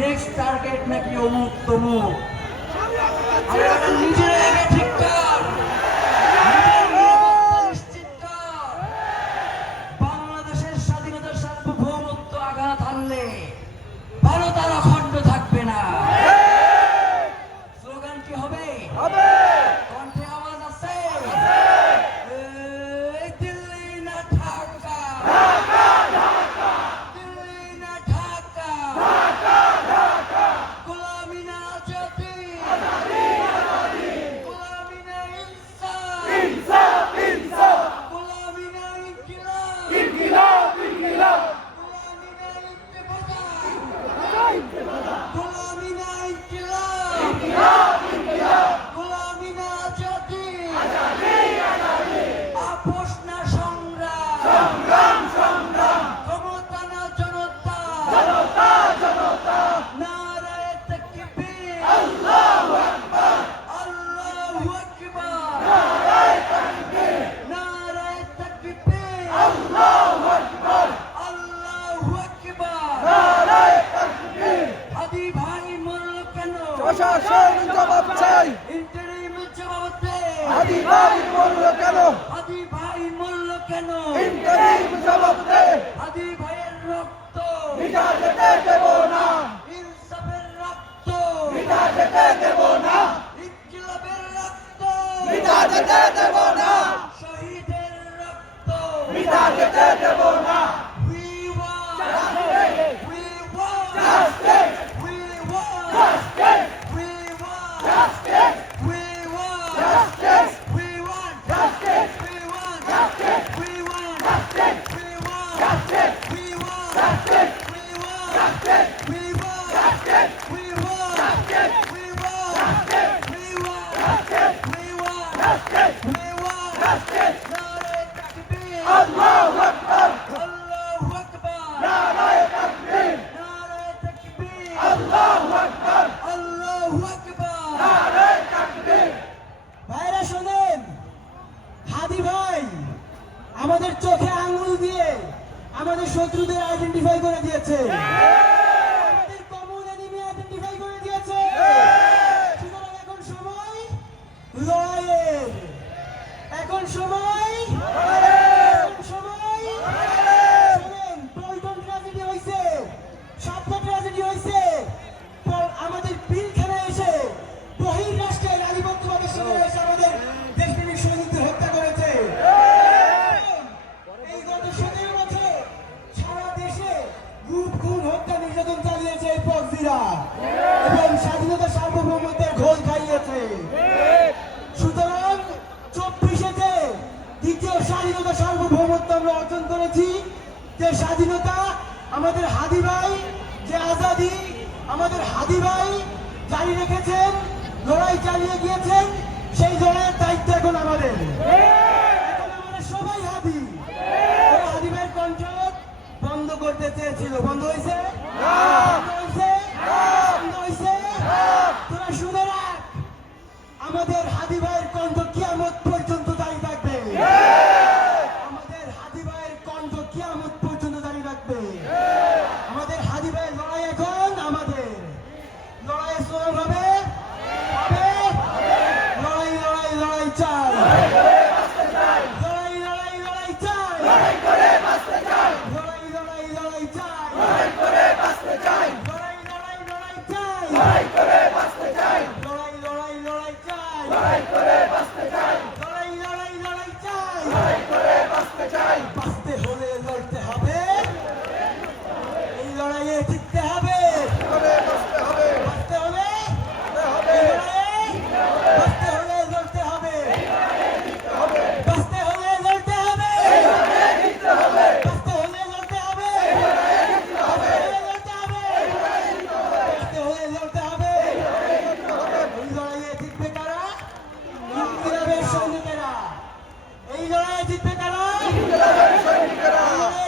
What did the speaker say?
Next target নাকি অমুক তমুক। নিজের আগে ঠিক কর, নিজের নিরাপত্তা নিশ্চিত কর। বাংলাদেশের স্বাধীনতার সার্বভৌমত্ব আঘাত হানলে ভারত আর অখণ্ড থাকবে না। স্লোগান কি হবে? কণ্ঠে আওয়াজ আছে? দিল্লি না ঢাকা, দিল্লি না ঢাকা, গোলামি না আজাদি, গোলামি না ইনসাফ, গোলামি না ইনকিলাব, গোলামি না ইত্তেফাকা, গোলামি না ইনকিলাব, গোলামি না আজাদি, আপোষ না সংগ্রাম, ক্ষমতা না জনতা, নারায়ে তাকবীর, আল্লাহু আকবার, নারায়ে তাকবীর, আল্লাহু আকবার। হাদি ভাই মরল কেন? প্রশাসন জবাব চাই। ইন্টারিম জবাব দে। হাদি ভাই মরল কেন? হাদি ভাই মরল কেন? ইন্টারিম জবাব দে। হাদি ভাইয়ের রক্ত মিটা যেতে দেব না, ইনসাফের রক্ত মিটা যেতে দেব না, ইনকিলাবের রক্ত মিটা যেতে দেব না, শহীদের রক্ত মিটা যেতে দেব না। We want Justice! we want Justice! we want Justice! we want Justice! we want Justice! we want Justice! we want Justice! we want Justice! we want Justice! we want Justice! we want Justice! we want Justice! we want Justice! we want Justice! we want Justice! we want Justice! we want Justice! নারায়ে তাকবীর, আল্লাহু আকবার, আল্লাহু আকবার, নারায়ে তাকবীর, নারায়ে তাকবীর, আল্লাহু আকবার, আল্লাহু আকবার। নারায়ে তাকবীর। ভাইরা শোনেন, হাদি ভাই আমাদের চোখে আঙ্গুল দিয়ে আমাদের শত্রুদের আইডেন্টিফাই করে দিয়েছে, আমাদের কমন এনিমি আইডেন্টিফাই করে দিয়েছে। সুতরাং এখন সময় লড়াইয়ের, এখন সময় শোনেন, পল্টন ট্র্যাজেডি হয়েছে, সাতটা ট্র্যাজেডি হয়েছে। আমাদের পিলখানায় এসে বহির রাষ্ট্রের আধিপত্যবাদী সেনারা এসে আমাদের দেশপ্রেমিক সৈনিকদের হত্যা করেছে। এই গত 17 বছর সারা দেশে গুম, খুন, হত্যা, নির্যাতন চালিয়েছে এই ফৌজিরা এবং স্বাধীনতা সার্বভৌমত্বের ঘোল খাইয়েছে। সুতরাং 24-এতে দ্বিতীয় স্বাধীনতা সার্বভৌমত্ব আমরা অর্জন করেছি। যে স্বাধীনতা আমাদের হাদি ভাই, যে আজাদি আমাদের হাদি ভাই জারি রেখেছেন, লড়াই চালিয়ে গিয়েছেন, সেই লড়াইয়ের দায়িত্ব এখন আমাদের। এখন আমরা সবাই হাদি। ওরা হাদি ভাইয়ের কন্ট্রাক্ট বন্ধ করতে চেয়েছিল, বন্ধ হয়েছে।